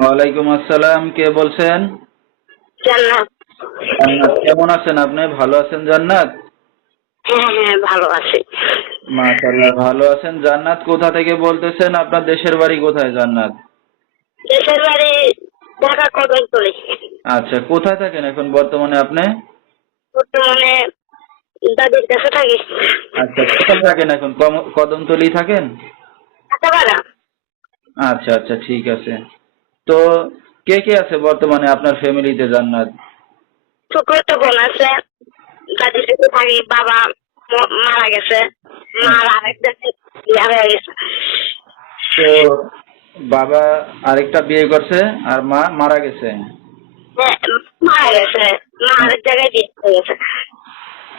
ওয়ালাইকুম আসসালাম কে বলছেন? জান্নাত। জান্নাত কেমন আছেন আপনি? ভালো আছেন জান্নাত? হ্যাঁ হ্যাঁ ভালো আছি। মাশাআল্লাহ ভালো আছেন। জান্নাত কোথা থেকে বলতেছেন? আপনার দেশের বাড়ি কোথায় জান্নাত? দেশের বাড়ি ঢাকা কদমতলি আচ্ছা কোথায় থাকেন এখন বর্তমানে আপনি? বর্তমানে দাদির কাছে থাকি। আচ্ছা কোথায় থাকেন এখন? কদমতলি থাকেন? আচ্ছা আচ্ছা ঠিক আছে। তো কে কে আছে বর্তমানে আপনার ফ্যামিলিতে জান্নাত? ছোট বোন আছে দাদির থাকি বাবা মারা গেছে মার আরেকটা বিয়ে হয়ে গেছে। তো বাবা আরেকটা বিয়ে করছে আর মা মারা গেছে? হ্যাঁ, মারা গেছে মা আরেক জায়গায় বিয়ে গেছে।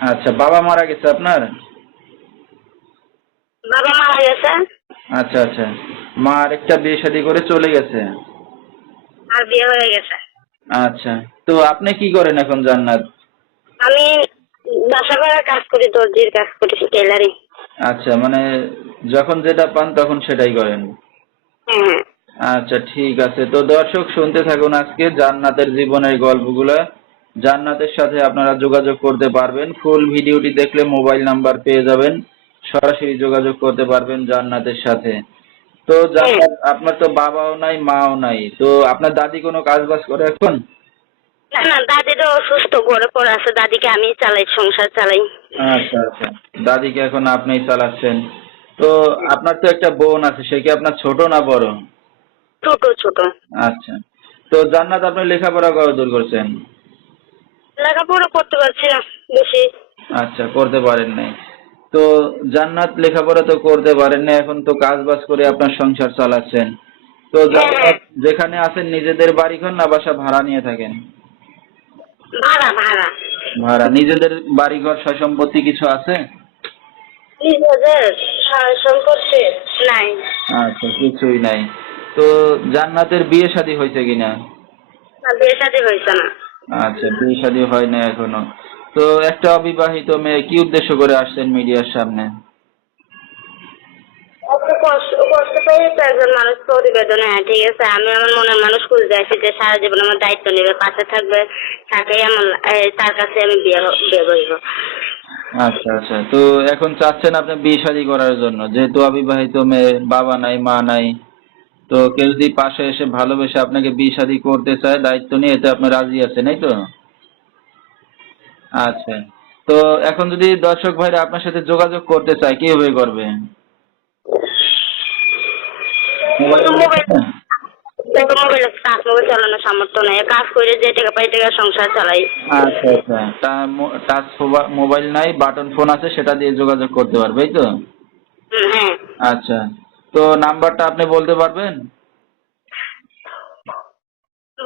আচ্ছা বাবা মারা গেছে আপনার? বাবা মারা গেছে। আচ্ছা আচ্ছা। মা আরেকটা বিয়ে শাদী করে চলে গেছে? আর বিয়ে হয়ে গেছে। আচ্ছা। তো আপনি কি করেন এখন জান্নাত? আমি বাসা করার কাজ করি দর্জির কাজ করি টেলারিং আচ্ছা মানে যখন যেটা পান তখন সেটাই করেন? হ্যাঁ। আচ্ছা ঠিক আছে। তো দর্শক শুনতে থাকুন আজকে জান্নাতের জীবনের গল্পগুলো। জান্নাতের সাথে আপনারা যোগাযোগ করতে পারবেন। ফুল ভিডিওটি দেখলে মোবাইল নাম্বার পেয়ে যাবেন। সরাসরি যোগাযোগ করতে পারবেন জান্নাতের সাথে। তো আপনার তো বাবাও নাই মাও নাই। তো আপনার দাদি কোনো কাজ বাজ করে এখন? না না দাদি তো অসুস্থ ঘরে পড়ে আছে। দাদিকে আমি চালাই সংসার চালাই। আচ্ছা আচ্ছা। দাদিকে এখন আপনিই চালাচ্ছেন। তো আপনার তো একটা বোন আছে সে কি আপনার ছোট না বড়? ছোট ছোট। আচ্ছা। তো জান্নাত আপনি লেখাপড়া কত দূর করছেন? লেখাপড়া করতে পারছি না বেশি। আচ্ছা করতে পারেন নাই। তো জান্নাত লেখাপড়া তো করতে পারেন না এখন তো কাজ বাজ করে আপনার সংসার চালাচ্ছেন। তো যেখানে আছেন নিজেদের বাড়ি ঘর না বাসা ভাড়া নিয়ে থাকেন? ভাড়া ভাড়া। ভাড়া। নিজেদের বাড়ি ঘর সয় সম্পত্তি কিছু আছে? নিজেদের নাই। আচ্ছা কিছুই নাই। তো জান্নাতের বিয়ে শাদী হয়েছে কিনা? বিয়ে শাদী হয়েছে না। আচ্ছা বিয়ে শাদী হয় না এখনও। তো একটা অবিবাহিত মেয়ে কি উদ্দেশ্য করে আসছেন মিডিয়ার সামনে? কষ্ট কষ্ট পেয়ে তো একজন মানুষ হ্যাঁ ঠিক আছে আমি আমার মনের মানুষ খুঁজতে আছি যে সারা জীবন আমার দায়িত্ব নেবে পাশে থাকবে তাকেই আমার তার কাছে আমি বিয়ে বিয়ে করব। আচ্ছা আচ্ছা তো এখন চাচ্ছেন আপনি বিয়ে শাদী করার জন্য। যেহেতু অবিবাহিত মেয়ে বাবা নাই মা নাই তো কেউ যদি পাশে এসে ভালোবেসে আপনাকে বিয়ে শাদী করতে চায় দায়িত্ব নিয়ে এতে আপনি রাজি আছেন এই তো? আচ্ছা। তো এখন যদি দর্শক ভাইরা আপনার সাথে যোগাযোগ করতে চায় কীভাবে করবে? মোবাইল নেই আচ্ছা আচ্ছা। মোবাইল নাই বাটন ফোন আছে সেটা দিয়ে যোগাযোগ করতে পারবে তো? হ্যাঁ। আচ্ছা। তো নাম্বারটা আপনি বলতে পারবেন?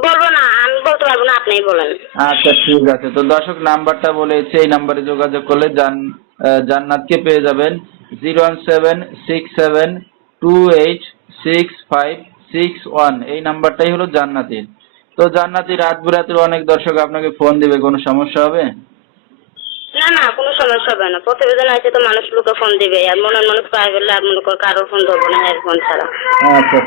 বলব না আমি বলতে পারব না আপনিই বলেন। আচ্ছা ঠিক আছে। তো দর্শক নাম্বারটা বলেছে এই নাম্বারে যোগাযোগ করলে জান জান্নাতকে পেয়ে যাবেন। Zero one seven six seven two eight six five six one. এই নাম্বারটাই হলো জান্নাতির। তো জান্নাতি রাত বিরাতের অনেক দর্শক আপনাকে ফোন দিবে কোনো সমস্যা হবে? না না কোনো সমস্যা হবে না। প্রতিবেদন আছে তো মানুষ লোকে ফোন দিবে। আর পায়ে গেলে আর মনে কর কারোর ফোন ধরবো না এর ফোন ছাড়া। আচ্ছা